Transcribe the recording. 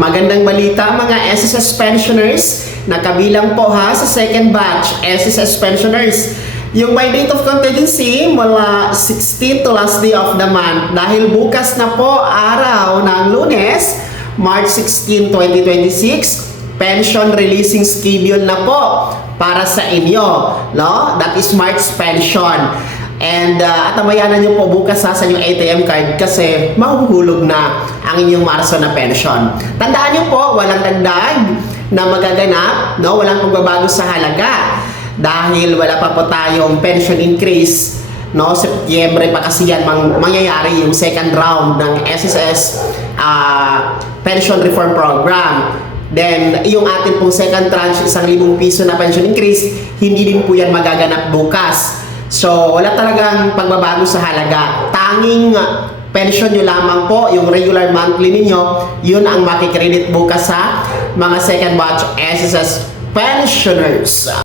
Magandang balita mga SSS pensioners na kabilang po ha sa second batch SSS pensioners. Yung by date of contingency mula 16 to last day of the month dahil bukas na po araw ng Lunes, March 16, 2026, pension releasing schedule na po para sa inyo, no? That is March pension. And atabayanan nyo po bukas sa inyong ATM card kasi mahuhulog na ang inyong Marso na pension. Tandaan nyo po, walang dagdag na magaganap, no? Walang pagbabago sa halaga dahil wala pa po tayong pension increase, no? Setyembre pa kasi yan mangyayari yung second round ng SSS pension reform program. Then, yung atin pong second tranche, 1,000 piso na pension increase, hindi din po yan magaganap bukas. So, wala talagang pagbabago sa halaga. Tanging pension nyo lamang po, yung regular monthly ninyo, yun ang makikredit bukas sa mga second batch SSS pensioners.